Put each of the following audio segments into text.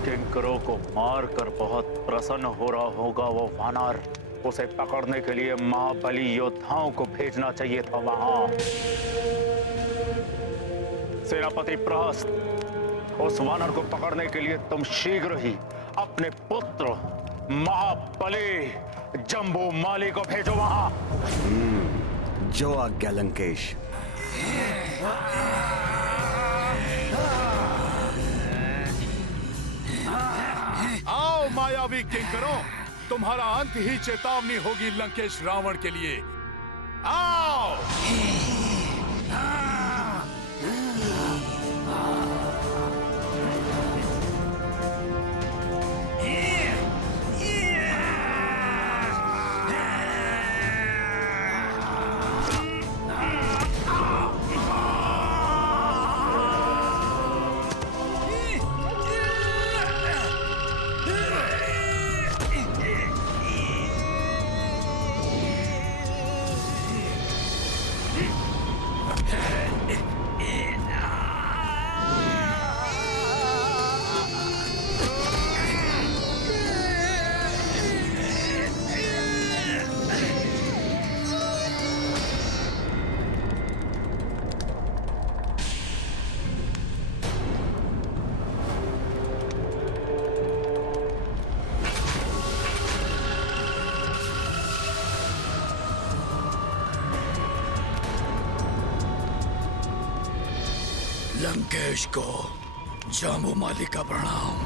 किंकरों को मारकर बहुत प्रसन्न हो रहा होगा वो वानर। उसे पकड़ने के लिए महाबली योद्धाओं को भेजना चाहिए था वहां। सेनापति प्रहस्त, उस वानर को पकड़ने के लिए तुम शीघ्र ही अपने पुत्र महाबली जम्बू माली को भेजो वहां। जो आज्ञा लंकेश। आओ मायावी किंकरों, तुम्हारा अंत ही चेतावनी होगी लंकेश रावण के लिए। आओ। लंकेश को जाम्बूमाली का प्रणाम।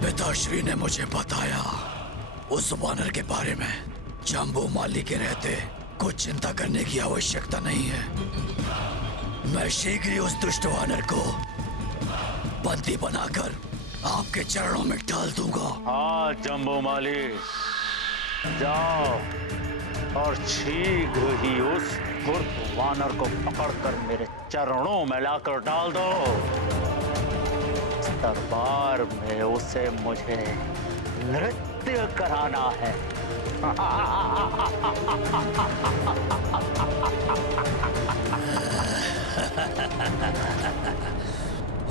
पिताश्री ने मुझे बताया उस वानर के बारे में। जाम्बूमाली के रहते कुछ चिंता करने की आवश्यकता नहीं है। मैं शीघ्र ही उस दुष्ट वानर को बंदी बनाकर आपके चरणों में डाल दूंगा। हाँ जम्बूमाली, जाओ और शीघ्र ही उस धूर्त वानर को पकड़कर मेरे चरणों में लाकर डाल दो। इस दरबार में उसे मुझे नृत्य कराना है।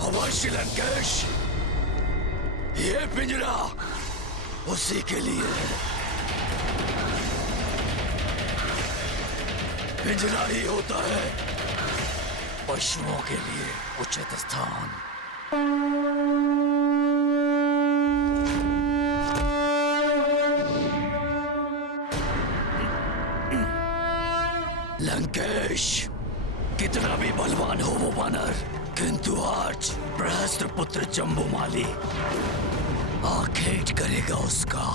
अवश्य लंकेश, ये पिंजरा उसी के लिए है। पिंजरा ही होता है पशुओं के लिए उचित स्थान। लंकेश, कितना भी बलवान हो वो वानर, किंतु आज प्रहस्त्र पुत्र जम्बूमाली आखेट करेगा उसका।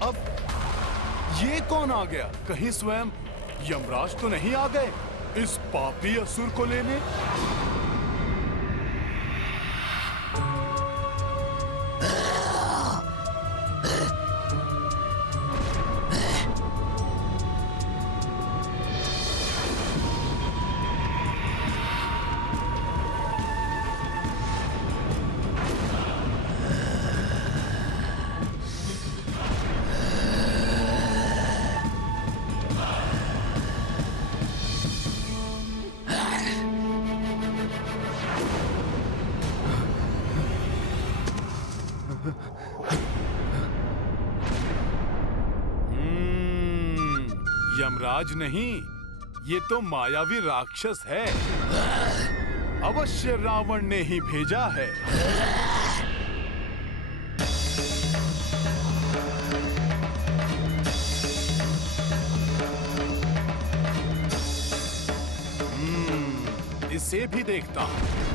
अब ये कौन आ गया? कहीं स्वयं यमराज तो नहीं आ गए इस पापी असुर को लेने? यमराज नहीं, ये तो मायावी राक्षस है। अवश्य रावण ने ही भेजा है। इसे भी देखता हूं।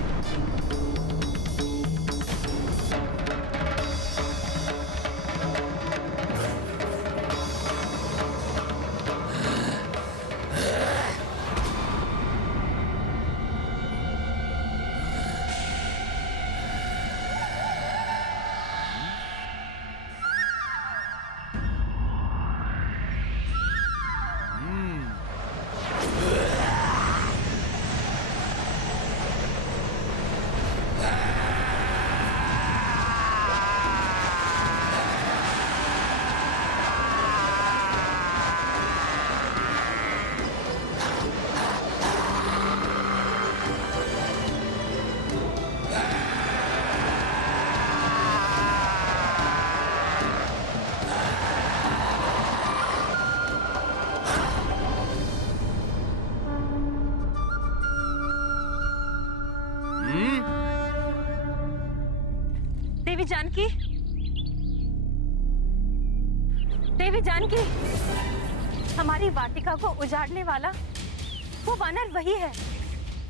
जानकी, देवी जानकी, हमारी वाटिका को उजाड़ने वाला वो वानर वही है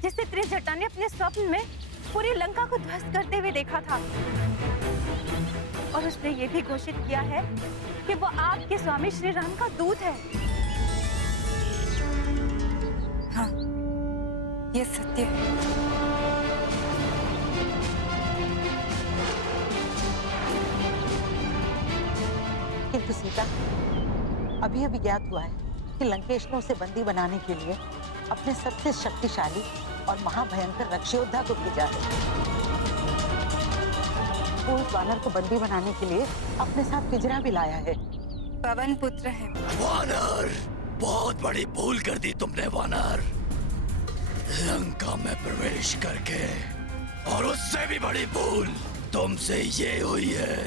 जिसे त्रिजटा ने अपने स्वप्न में पूरी लंका को ध्वस्त करते हुए देखा था। और उसने ये भी घोषित किया है कि वो आपके स्वामी श्री राम का दूत है। हाँ, ये सत्य है। किंतु सीता, अभी अभी ज्ञात हुआ है कि लंकेश ने उसे बंदी बनाने के लिए अपने सबसे शक्तिशाली और महाभयंकर रक्षयोद्धा को भेजा है। वो उस वानर को बंदी बनाने के लिए अपने साथ पिंजरा भी लाया है। पवन पुत्र है। वानर, बहुत बड़ी भूल कर दी तुमने वानर। लंका में प्रवेश करके, और उससे भी बड़ी भूल तुमसे ये हुई है,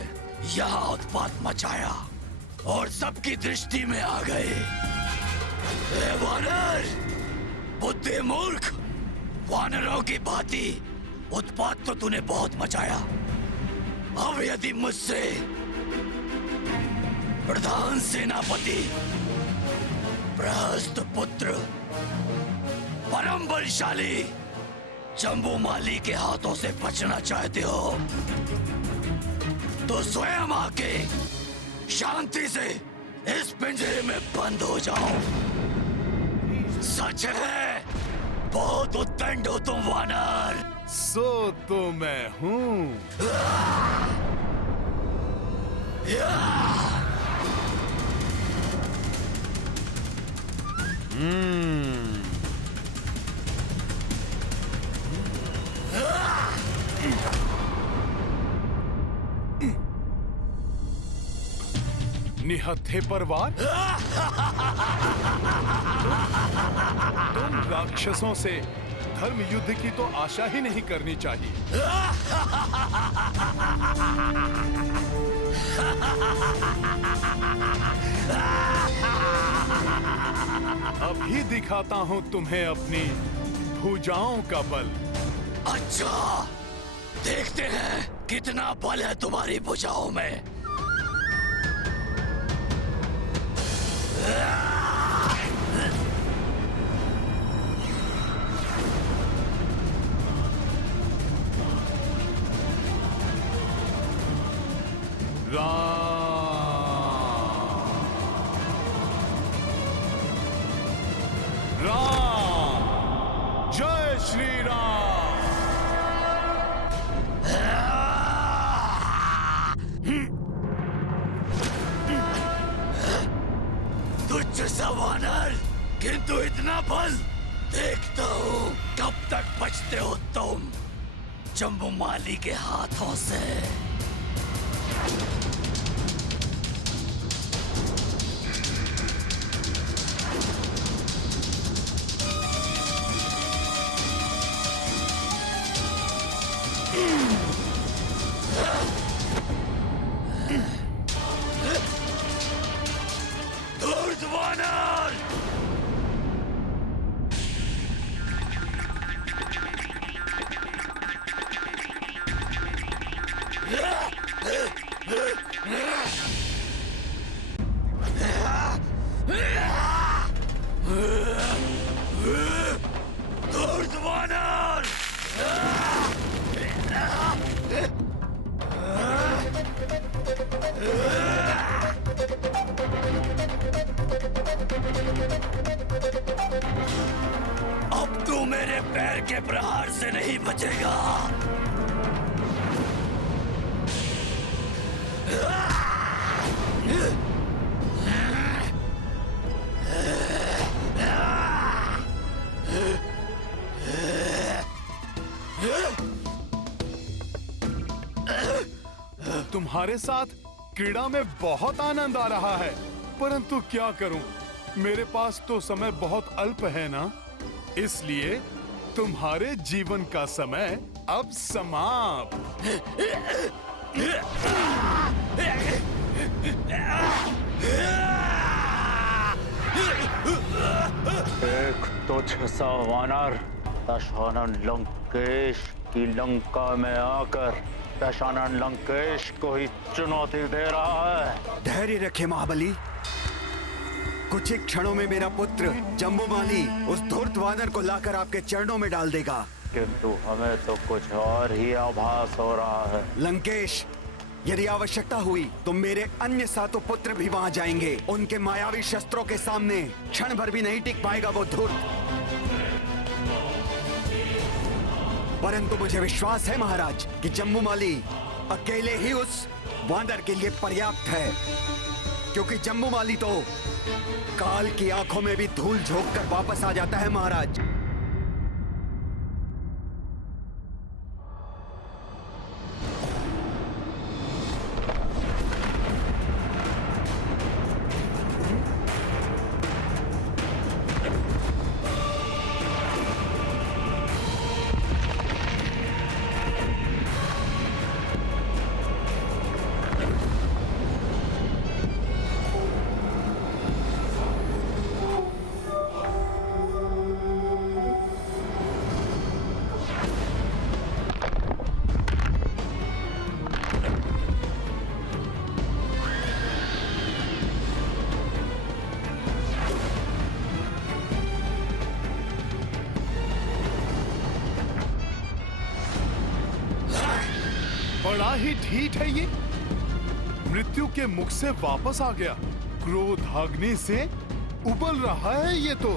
यहाँ उत्पात मचाया और सबकी दृष्टि में आ गए। ए वानर, बुद्धि मूर्ख, वानरों की भांति उत्पात तो तूने बहुत मचाया। अब यदि मुझसे प्रधान सेनापति प्रहस्त पुत्र परम बलशाली जम्बूमाली के हाथों से बचना चाहते हो तो स्वयं आके शांति से इस पिंजरे में बंद हो जाओ। सच है, बहुत उद्दंड हो तुम वानर। सो तो मैं हूँ। निहत्थे पर वार। तुम राक्षसों से धर्म युद्ध की तो आशा ही नहीं करनी चाहिए। अभी दिखाता हूँ तुम्हें अपनी भुजाओं का बल। अच्छा, देखते हैं कितना बल है तुम्हारी भुजाओं में। राम, जय श्री राम। तुझ सा वानर, किंतु इतना बल। देखता हूँ कब तक बचते हो तुम जम्बूमाली के हाथों से। अब तू मेरे पैर के प्रहार से नहीं बचेगा। तुम्हारे साथ क्रीड़ा में बहुत आनंद आ रहा है, परंतु क्या करूं, मेरे पास तो समय बहुत अल्प है ना, इसलिए तुम्हारे जीवन का समय अब समाप्त। एक तुझ सा वानर दशानन लंकेश की लंका में आकर दशानन लंकेश को ही चुनौती दे रहा है। धैर्य रखे महाबली। कुछ ही क्षणों में मेरा पुत्र जम्बूमाली उस धूर्त वानर को लाकर आपके चरणों में डाल देगा। किंतु हमें तो कुछ और ही आभास हो रहा है। लंकेश, यदि आवश्यकता हुई तो मेरे अन्य 7 पुत्र भी वहां जाएंगे। उनके मायावी शस्त्रों के सामने क्षण भर भी नहीं टिक पाएगा वो धूर्त। परंतु मुझे विश्वास है महाराज कि जम्बूमाली अकेले ही उस वानर के लिए पर्याप्त है, क्योंकि जम्बूमाली तो काल की आंखों में भी धूल झोंक कर वापस आ जाता है महाराज। बड़ा ही ढीठ है ये। मृत्यु के मुख से वापस आ गया। क्रोधाग्नि से उबल रहा है ये तो।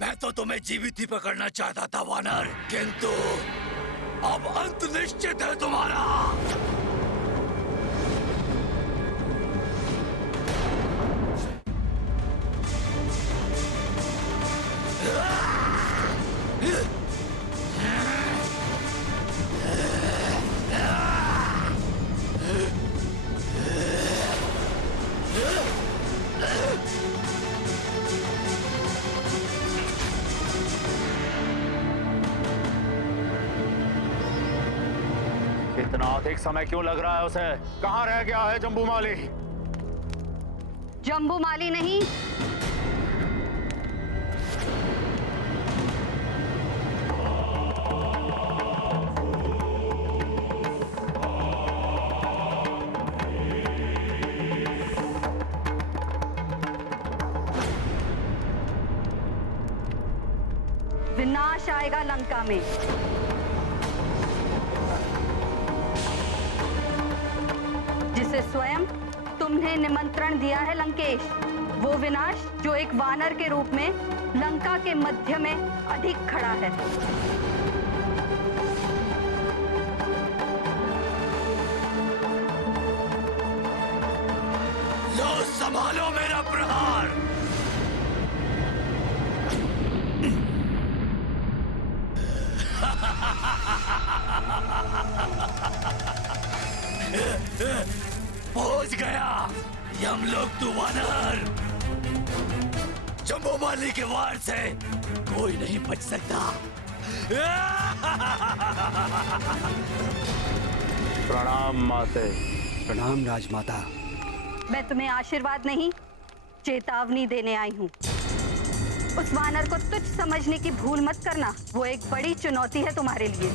मैं तो तुम्हें जीवित ही पकड़ना चाहता था वानर, किंतु अब अंत निश्चित है तुम्हारा। इतना अधिक समय क्यों लग रहा है उसे? कहाँ रह गया है जम्बूमाली? जम्बूमाली नहीं, विनाश आएगा लंका में। जिसे स्वयं तुमने निमंत्रण दिया है लंकेश, वो विनाश जो एक वानर के रूप में लंका के मध्य में अधिक खड़ा है। लो संभालो मेरा प्रहार। पहुंच गया यमलोक तू वानर। जम्बूमाली के वार से कोई नहीं बच सकता। प्रणाम माते। प्रणाम राजमाता। मैं तुम्हें आशीर्वाद नहीं, चेतावनी देने आई हूँ। उस वानर को तुच्छ समझने की भूल मत करना। वो एक बड़ी चुनौती है तुम्हारे लिए।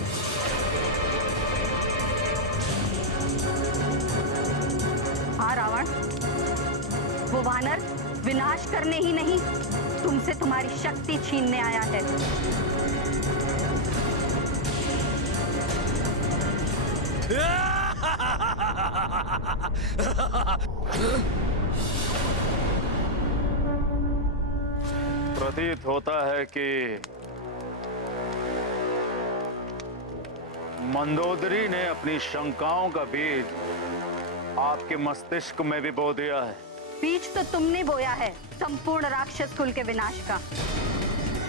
हाँ रावण, वो वानर विनाश करने ही नहीं, तुमसे तुम्हारी शक्ति छीनने आया है। प्रतीत होता है कि मंदोदरी ने अपनी शंकाओं का बीज आपके मस्तिष्क में भी बो दिया है। बीज तो तुमने बोया है संपूर्ण राक्षस कुल के विनाश का,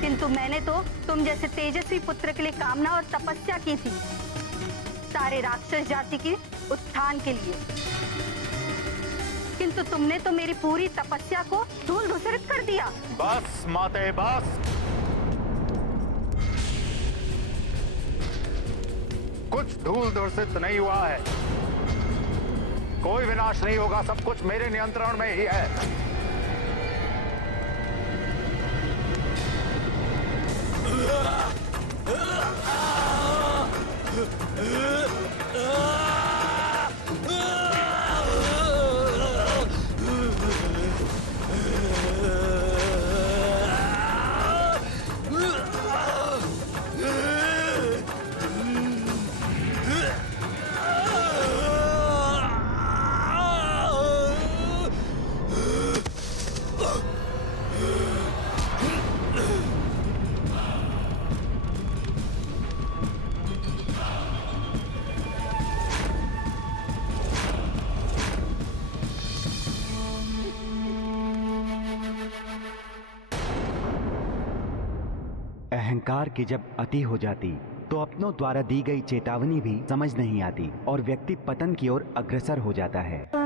किंतु मैंने तो तुम जैसे तेजस्वी पुत्र के लिए कामना और तपस्या की थी, सारे राक्षस जाति के उत्थान के लिए। किंतु तुमने तो मेरी पूरी तपस्या को धूल धूसरित कर दिया। बस माते बस। कुछ धूल धूसरित नहीं हुआ है। कोई विनाश नहीं होगा। सब कुछ मेरे नियंत्रण में ही है। अहंकार की जब अति हो जाती तो अपनों द्वारा दी गई चेतावनी भी समझ नहीं आती और व्यक्ति पतन की ओर अग्रसर हो जाता है।